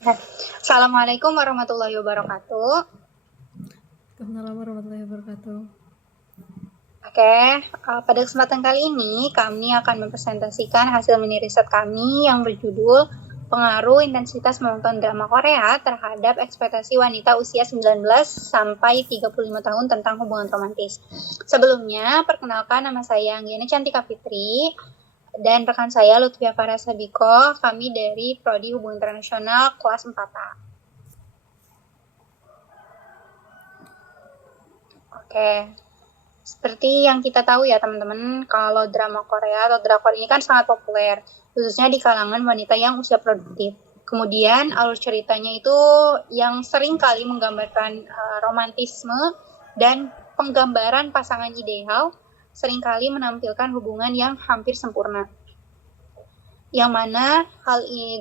Assalamualaikum warahmatullahi wabarakatuh. Waalaikumsalam warahmatullahi wabarakatuh. Oke, pada kesempatan kali ini kami akan mempresentasikan hasil mini riset kami yang berjudul Pengaruh Intensitas Menonton Drama Korea terhadap Ekspektasi Wanita Usia 19 sampai 35 tahun tentang hubungan romantis. Sebelumnya, perkenalkan nama saya Anggiana Cantika Fitri dan rekan saya Lutfia Farah Sabiko, kami dari Prodi Hubungan Internasional kelas 4A. Oke. Seperti yang kita tahu ya teman-teman, kalau drama Korea atau drakor ini kan sangat populer, khususnya di kalangan wanita yang usia produktif. Kemudian alur ceritanya itu yang sering kali menggambarkan romantisme dan penggambaran pasangan ideal, seringkali menampilkan hubungan yang hampir sempurna. Yang mana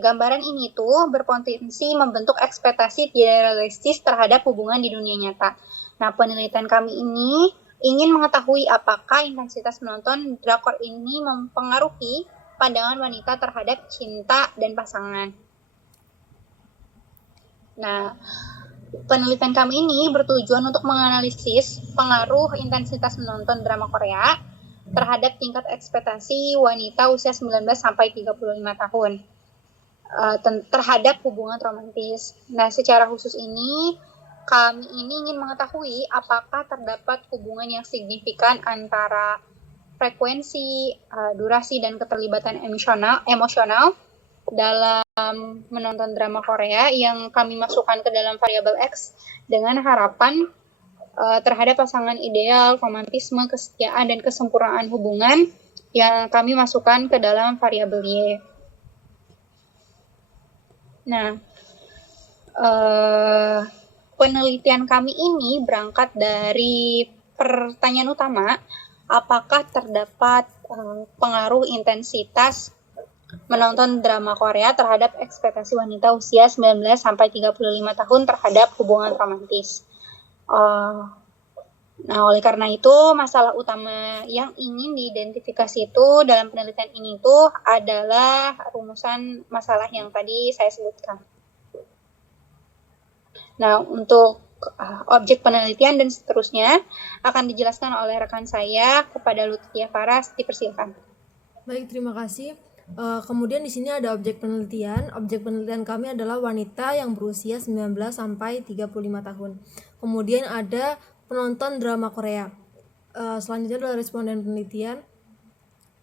gambaran ini tuh berpotensi membentuk ekspektasi tidak realistis terhadap hubungan di dunia nyata. Nah, penelitian kami ini ingin mengetahui apakah intensitas menonton drakor ini mempengaruhi pandangan wanita terhadap cinta dan pasangan. Nah, penelitian kami ini bertujuan untuk menganalisis pengaruh intensitas menonton drama Korea terhadap tingkat ekspektasi wanita usia 19 sampai 35 tahun terhadap hubungan romantis. Nah, secara khusus ini kami ini ingin mengetahui apakah terdapat hubungan yang signifikan antara frekuensi, durasi, dan keterlibatan emosional dalam menonton drama Korea yang kami masukkan ke dalam variabel X dengan harapan terhadap pasangan ideal, romantisme, kesetiaan, dan kesempurnaan hubungan yang kami masukkan ke dalam variabel Y. Nah, penelitian kami ini berangkat dari pertanyaan utama, apakah terdapat pengaruh intensitas menonton drama Korea terhadap ekspektasi wanita usia 19 sampai 35 tahun terhadap hubungan romantis. Nah, oleh karena itu, masalah utama yang ingin diidentifikasi itu dalam penelitian ini tuh adalah rumusan masalah yang tadi saya sebutkan. Nah, untuk objek penelitian dan seterusnya akan dijelaskan oleh rekan saya kepada Lutfia Faras. Dipersilakan. Baik, terima kasih. Kemudian di sini ada objek penelitian. Objek penelitian kami adalah wanita yang berusia 19 sampai 35 tahun. Kemudian ada penonton drama Korea. Selanjutnya adalah responden penelitian.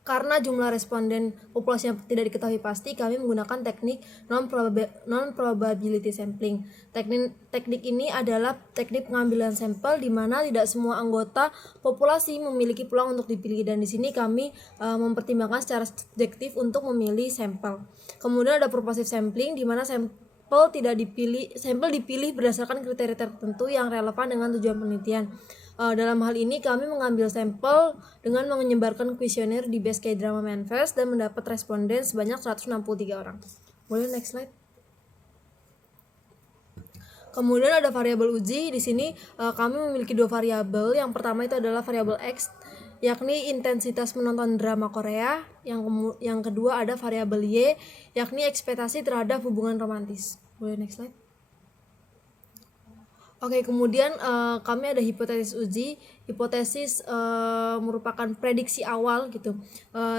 Karena jumlah responden populasi yang tidak diketahui pasti, kami menggunakan teknik non-probability sampling. Teknik ini adalah teknik pengambilan sampel di mana tidak semua anggota populasi memiliki peluang untuk dipilih, dan di sini kami mempertimbangkan secara subjektif untuk memilih sampel. Kemudian ada purposive sampling di mana sampel dipilih berdasarkan kriteria tertentu yang relevan dengan tujuan penelitian. Dalam hal ini kami mengambil sampel dengan menyebarkan kuesioner di Best K-Drama Manifest dan mendapat responden sebanyak 163 orang. Boleh next slide. Kemudian ada variabel uji. Di sini kami memiliki dua variabel. Yang pertama itu adalah variabel X, yakni intensitas menonton drama Korea. Yang kedua ada variabel Y, yakni ekspektasi terhadap hubungan romantis. Boleh next slide. Oke, kemudian kami ada hipotesis uji. Hipotesis merupakan prediksi awal gitu.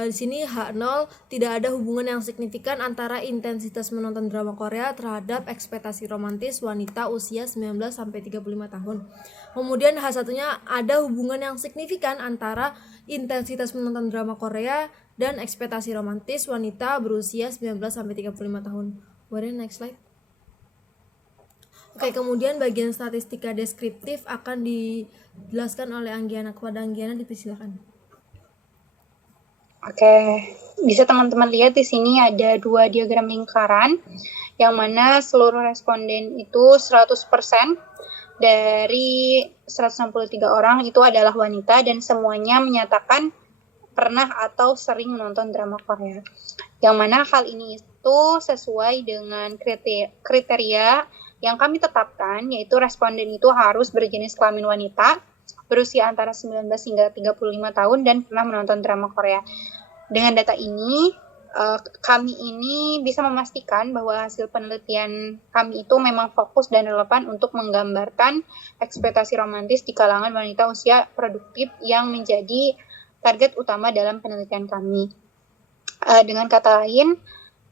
Di sini H0 tidak ada hubungan yang signifikan antara intensitas menonton drama Korea terhadap ekspektasi romantis wanita usia 19 sampai 35 tahun. Kemudian H1-nya ada hubungan yang signifikan antara intensitas menonton drama Korea dan ekspektasi romantis wanita berusia 19 sampai 35 tahun. Boleh next slide. Oke, kemudian bagian statistika deskriptif akan dijelaskan oleh Anggiana. Kepada Anggiana, dipersilakan. Oke, bisa teman-teman lihat di sini ada dua diagram lingkaran, yang mana seluruh responden itu 100% dari 163 orang itu adalah wanita dan semuanya menyatakan pernah atau sering menonton drama Korea. Yang mana hal ini itu sesuai dengan kriteria yang kami tetapkan, yaitu responden itu harus berjenis kelamin wanita, berusia antara 19 hingga 35 tahun, dan pernah menonton drama Korea. Dengan data ini, kami ini bisa memastikan bahwa hasil penelitian kami itu memang fokus dan relevan untuk menggambarkan ekspektasi romantis di kalangan wanita usia produktif yang menjadi target utama dalam penelitian kami. Dengan kata lain,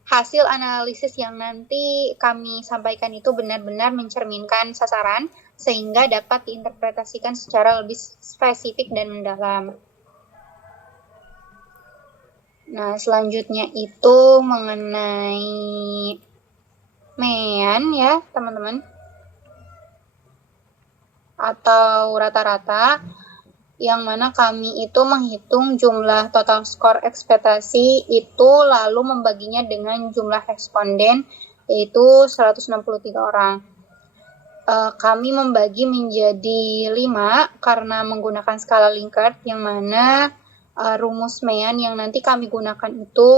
hasil analisis yang nanti kami sampaikan itu benar-benar mencerminkan sasaran sehingga dapat diinterpretasikan secara lebih spesifik dan mendalam. Nah, selanjutnya itu mengenai MEAN ya, teman-teman. Atau rata-rata, yang mana kami itu menghitung jumlah total skor ekspektasi itu lalu membaginya dengan jumlah responden, yaitu 163 orang. Kami membagi menjadi 5 karena menggunakan skala Likert, yang mana rumus MEAN yang nanti kami gunakan itu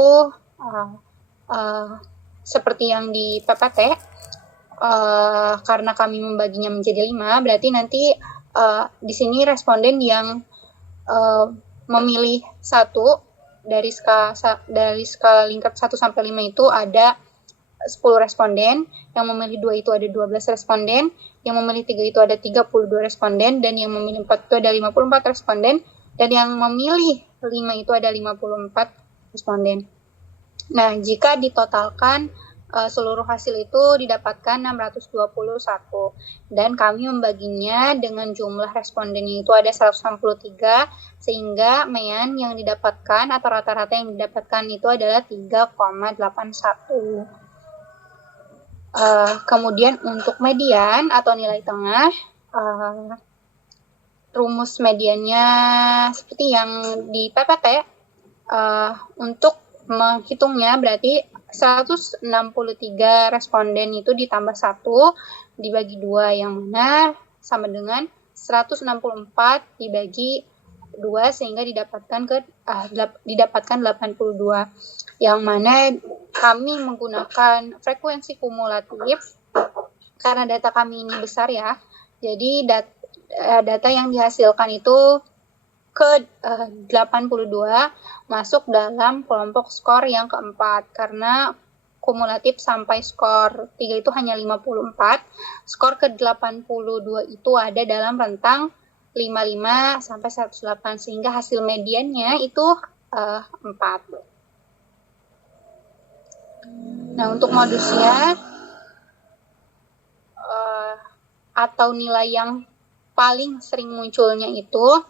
seperti yang di PPT, karena kami membaginya menjadi 5, berarti nanti di sini responden yang memilih satu dari skala Likert 1 sampai 5 itu ada 10 responden, yang memilih 2 itu ada 12 responden, yang memilih 3 itu ada 32 responden, dan yang memilih 4 itu ada 54 responden, dan yang memilih 5 itu ada 54 responden. Nah, jika ditotalkan seluruh hasil itu didapatkan 621, dan kami membaginya dengan jumlah respondennya itu ada 163, sehingga MEAN yang didapatkan atau rata-rata yang didapatkan itu adalah 3,81. Kemudian untuk median atau nilai tengah, rumus mediannya seperti yang di PPT. Untuk menghitungnya berarti 163 responden itu ditambah 1 dibagi 2, yang mana sama dengan 164 dibagi 2 sehingga didapatkan 82, yang mana kami menggunakan frekuensi kumulatif karena data kami ini besar ya. Jadi data yang dihasilkan itu ke 82 masuk dalam kelompok skor yang keempat, karena kumulatif sampai skor 3 itu hanya 54, skor ke 82 itu ada dalam rentang 55 sampai 108, sehingga hasil mediannya itu 4. Nah, untuk modusnya atau nilai yang paling sering munculnya itu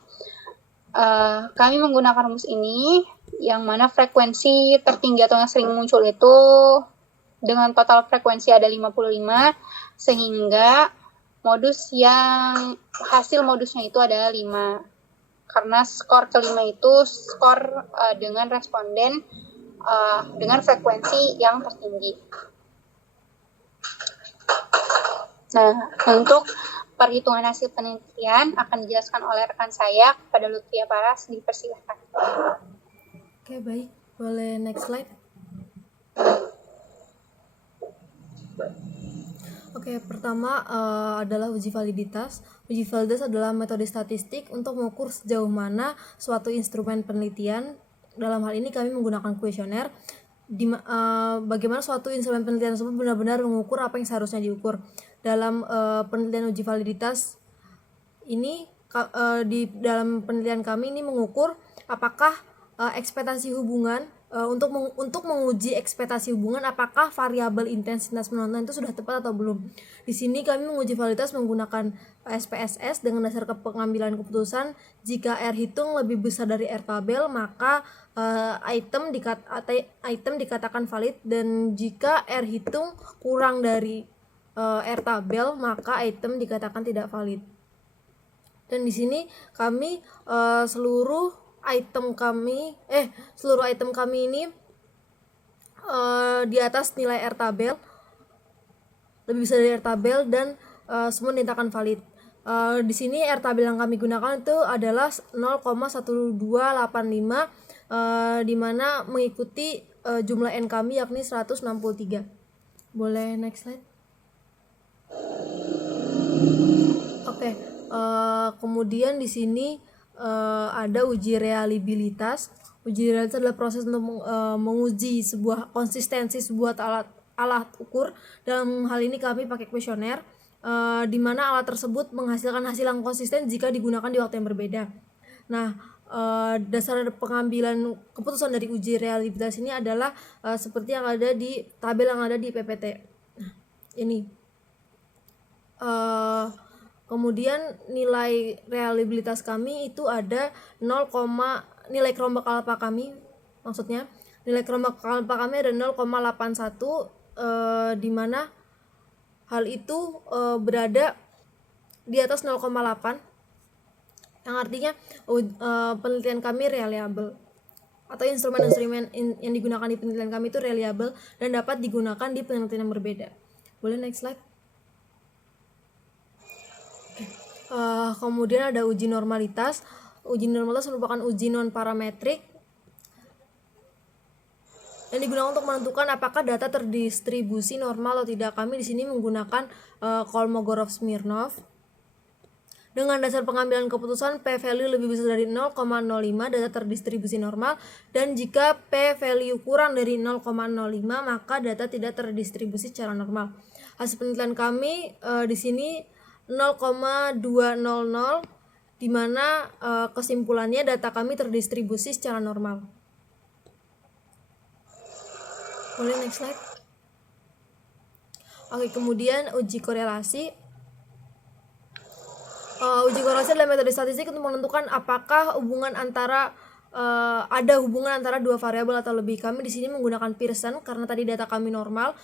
kami menggunakan rumus ini, yang mana frekuensi tertinggi atau yang sering muncul itu dengan total frekuensi ada 55, sehingga hasil modusnya itu adalah 5. Karena skor kelima itu skor dengan responden dengan frekuensi yang tertinggi. Nah, untuk perhitungan hasil penelitian akan dijelaskan oleh rekan saya kepada Lutfia Paras, dipersilakan. Oke, baik. Boleh next slide. Oke, pertama adalah uji validitas. Uji validitas adalah metode statistik untuk mengukur sejauh mana suatu instrumen penelitian. Dalam hal ini kami menggunakan kuesioner. Bagaimana suatu instrumen penelitian tersebut benar-benar mengukur apa yang seharusnya diukur. Dalam penelitian uji validitas ini, di dalam penelitian kami ini mengukur apakah ekspektasi hubungan, untuk menguji ekspektasi hubungan apakah variabel intensitas penonton itu sudah tepat atau belum. Di sini kami menguji validitas menggunakan SPSS dengan dasar pengambilan keputusan. Jika R hitung lebih besar dari R tabel, maka item dikatakan valid, dan jika R hitung kurang dari R tabel, maka item dikatakan tidak valid. Dan di sini kami seluruh item kami ini di atas nilai R tabel, lebih besar dari R tabel, dan semua dinyatakan valid. Di sini R tabel yang kami gunakan itu adalah 0,1285, di mana mengikuti jumlah N kami yakni 163. Boleh next slide. Oke, kemudian di sini ada uji reliabilitas. Uji realitas adalah proses untuk menguji sebuah konsistensi sebuah alat ukur. Dalam hal ini kami pakai kuesioner, di mana alat tersebut menghasilkan hasil yang konsisten jika digunakan di waktu yang berbeda. Nah, dasar pengambilan keputusan dari uji reliabilitas ini adalah seperti yang ada di tabel yang ada di PPT. Nah, ini. Kemudian nilai reliabilitas kami itu ada 0, nilai kerombak alfa kami, maksudnya nilai kerombak alfa kami ada 0,81, di mana hal itu berada di atas 0,8, yang artinya penelitian kami reliable, atau instrumen-instrumen yang digunakan di penelitian kami itu reliable dan dapat digunakan di penelitian yang berbeda. Boleh next slide. Kemudian ada uji normalitas. Uji normalitas merupakan uji non parametrik yang digunakan untuk menentukan apakah data terdistribusi normal atau tidak. Kami di sini menggunakan Kolmogorov-Smirnov. Dengan dasar pengambilan keputusan p-value lebih besar dari 0,05 data terdistribusi normal, dan jika p-value kurang dari 0,05 maka data tidak terdistribusi secara normal. Hasil penelitian kami di sini 0,200, di mana kesimpulannya data kami terdistribusi secara normal. Boleh next slide. Oke, kemudian uji korelasi. Uji korelasi adalah metode statistik untuk menentukan apakah ada hubungan antara dua variabel atau lebih. Kami di sini menggunakan Pearson karena tadi data kami normal.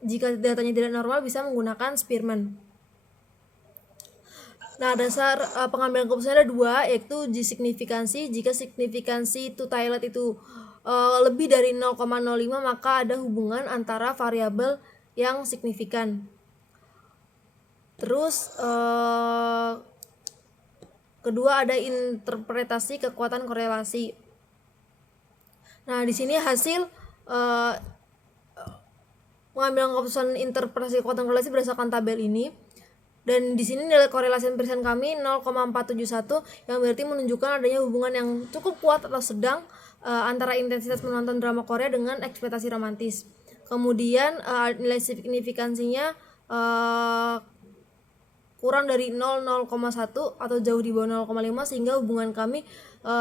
Jika datanya tidak normal bisa menggunakan Spearman. Nah, dasar pengambilan keputusan ada dua, yaitu uji signifikansi. Jika signifikansi to Taillet itu lebih dari 0,05 maka ada hubungan antara variabel yang signifikan. Terus kedua ada interpretasi kekuatan korelasi. Nah, di sini hasil pengambilan keputusan interpretasi kekuatan korelasi berdasarkan tabel ini. Dan di sini nilai korelasi Pearson kami 0,471, yang berarti menunjukkan adanya hubungan yang cukup kuat atau sedang antara intensitas menonton drama Korea dengan ekspektasi romantis. Kemudian nilai signifikansinya kurang dari 0,1 atau jauh di bawah 0,5, sehingga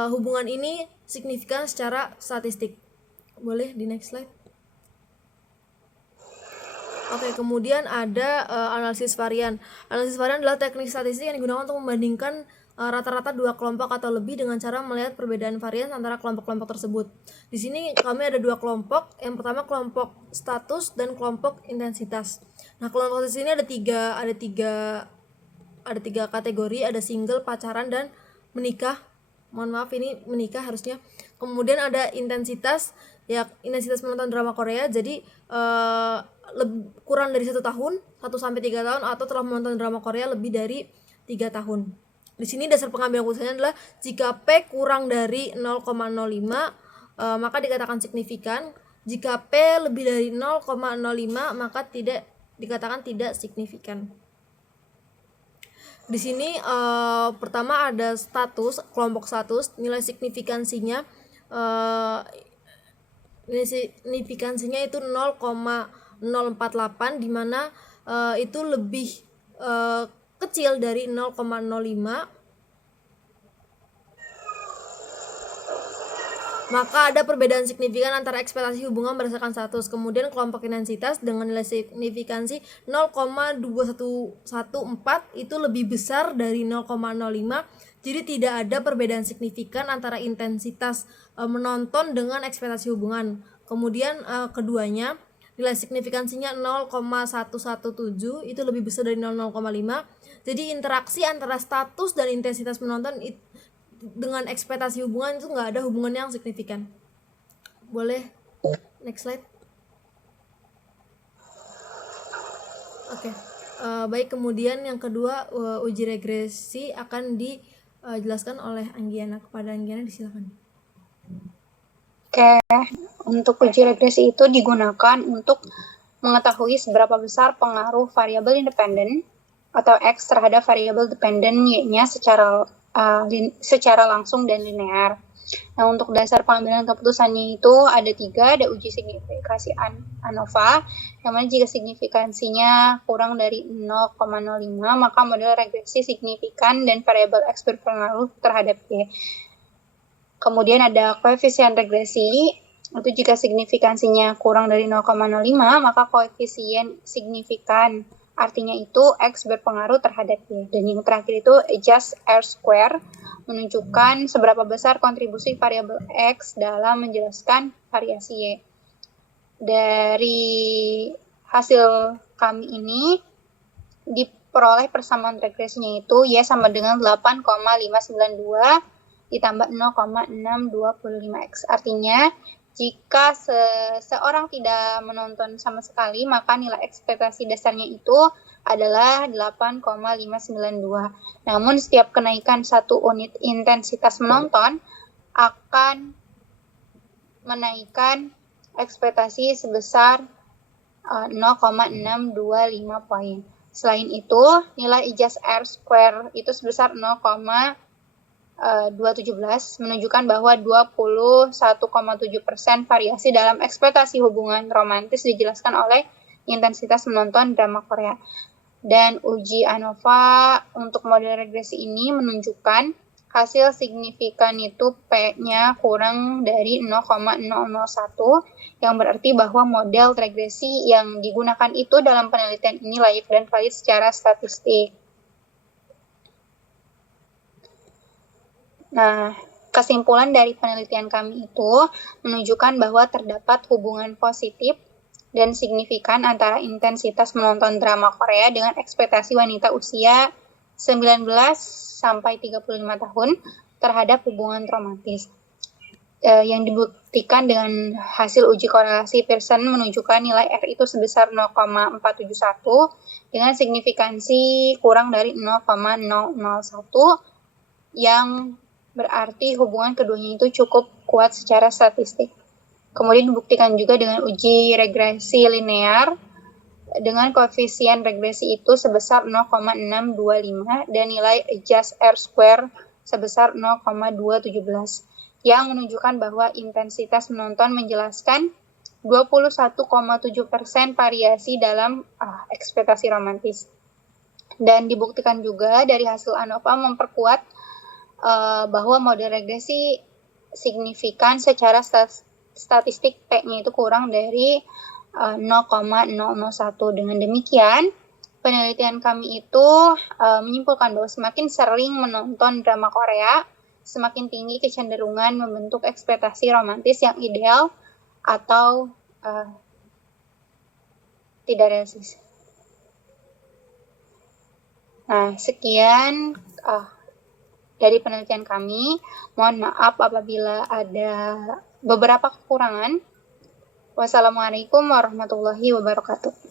hubungan ini signifikan secara statistik. Boleh di next slide. Oke, kemudian ada analisis varian. Analisis varian adalah teknik statistik yang digunakan untuk membandingkan rata-rata dua kelompok atau lebih dengan cara melihat perbedaan varian antara kelompok-kelompok tersebut. Di sini kami ada dua kelompok. Yang pertama kelompok status dan kelompok intensitas. Nah, kelompok di sini ada tiga kategori, ada single, pacaran, dan menikah. Mohon maaf, ini menikah harusnya. Kemudian ada intensitas, ya intensitas menonton drama Korea. Jadi kurang dari 1 tahun, 1-3 tahun, atau telah menonton drama Korea lebih dari 3 tahun. Di sini dasar pengambilan keputusannya adalah jika P kurang dari 0,05 maka dikatakan signifikan. Jika P lebih dari 0,05 maka dikatakan tidak signifikan. Di sini pertama ada status, kelompok status, nilai signifikansinya itu 0,048, di mana itu lebih kecil dari 0,05. Maka ada perbedaan signifikan antara ekspektasi hubungan berdasarkan status. Kemudian kelompok intensitas dengan nilai signifikansi 0,2114 itu lebih besar dari 0,05. Jadi tidak ada perbedaan signifikan antara intensitas menonton dengan ekspektasi hubungan. Kemudian keduanya nilai signifikansinya 0,117 itu lebih besar dari 0,05. Jadi interaksi antara status dan intensitas menonton dengan ekspektasi hubungan itu nggak ada hubungan yang signifikan. Boleh next slide. Oke. Baik, kemudian yang kedua uji regresi akan dijelaskan oleh Anggiana. Kepada Anggiana disilakan. Oke, untuk uji regresi itu digunakan untuk mengetahui seberapa besar pengaruh variabel independen atau X terhadap variabel dependen Y-nya secara langsung dan linear. Nah, untuk dasar pengambilan keputusannya itu ada 3, ada uji signifikasi ANOVA, yang mana jika signifikansinya kurang dari 0,05, maka model regresi signifikan dan variabel X berpengaruh terhadap Y. Kemudian ada koefisien regresi, itu jika signifikansinya kurang dari 0,05, maka koefisien signifikan, artinya itu X berpengaruh terhadap Y. Dan yang terakhir itu adjust R-square, menunjukkan seberapa besar kontribusi variabel X dalam menjelaskan variasi Y. Dari hasil kami ini diperoleh persamaan regresinya itu Y sama dengan 8,592 ditambah 0,625X. Artinya, jika seseorang tidak menonton sama sekali, maka nilai ekspektasi dasarnya itu adalah 8,592. Namun, setiap kenaikan 1 unit intensitas menonton akan menaikkan ekspektasi sebesar 0,625 poin. Selain itu, nilai adjust R-square itu sebesar 0,217 menunjukkan bahwa 21,7% variasi dalam ekspektasi hubungan romantis dijelaskan oleh intensitas menonton drama Korea. Dan uji ANOVA untuk model regresi ini menunjukkan hasil signifikan itu P-nya kurang dari 0,001, yang berarti bahwa model regresi yang digunakan itu dalam penelitian ini layak dan valid secara statistik. Nah, kesimpulan dari penelitian kami itu menunjukkan bahwa terdapat hubungan positif dan signifikan antara intensitas menonton drama Korea dengan ekspektasi wanita usia 19 sampai 35 tahun terhadap hubungan romantis. Yang dibuktikan dengan hasil uji korelasi Pearson menunjukkan nilai R itu sebesar 0,471 dengan signifikansi kurang dari 0,001, yang berarti hubungan keduanya itu cukup kuat secara statistik. Kemudian dibuktikan juga dengan uji regresi linear dengan koefisien regresi itu sebesar 0,625 dan nilai adjust R-square sebesar 0,217, yang menunjukkan bahwa intensitas menonton menjelaskan 21,7% variasi dalam ekspektasi romantis. Dan dibuktikan juga dari hasil ANOVA memperkuat bahwa model regresi signifikan secara statistik P-nya itu kurang dari 0,001. Dengan demikian, penelitian kami itu menyimpulkan bahwa semakin sering menonton drama Korea, semakin tinggi kecenderungan membentuk ekspektasi romantis yang ideal atau tidak realistis. Nah, sekian dari penelitian kami. Mohon maaf apabila ada beberapa kekurangan. Wassalamualaikum warahmatullahi wabarakatuh.